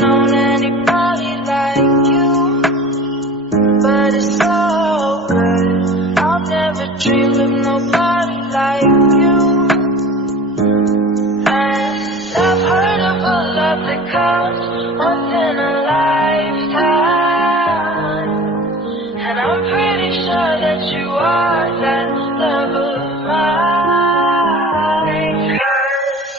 known anybody like you, but it's so good. I've never dreamed of nobody like you. And I've heard of a love that comes once in a lifetime, and I'm pretty sure that you are that love of mine.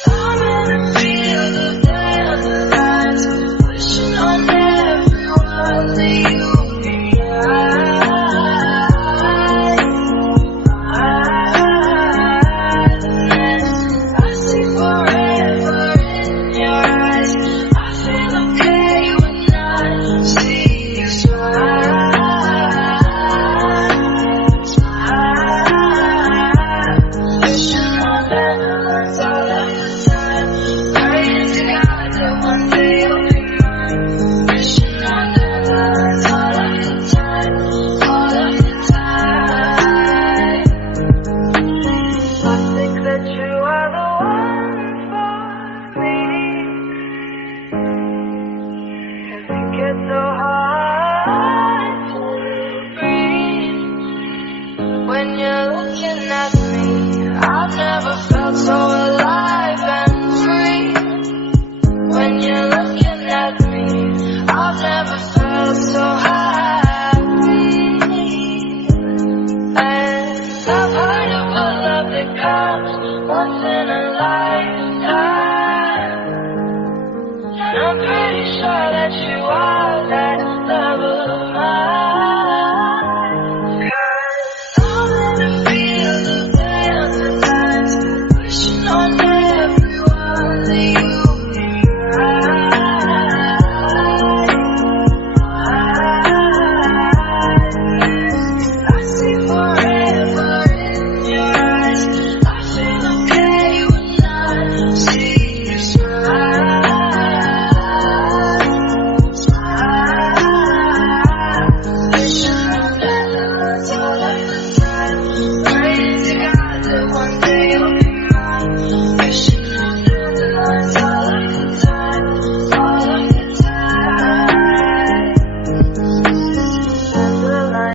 I'm in a field of dandelions, wishing on everyone that you be I see forever in your eyes. I feel okay when I see you smile. Wishing on dandelions all of the time, praying to God that one day you'll be mine. Wishing on dandelions all of the time, all of the time. I think that you are the one for me, 'cause it gets so hard to breathe when you're looking at me. I've never felt so alive and free. When you're looking at me, I've never felt so happy. And I've heard of a love that comes once in a lifetime, and I'm pretty sure that you are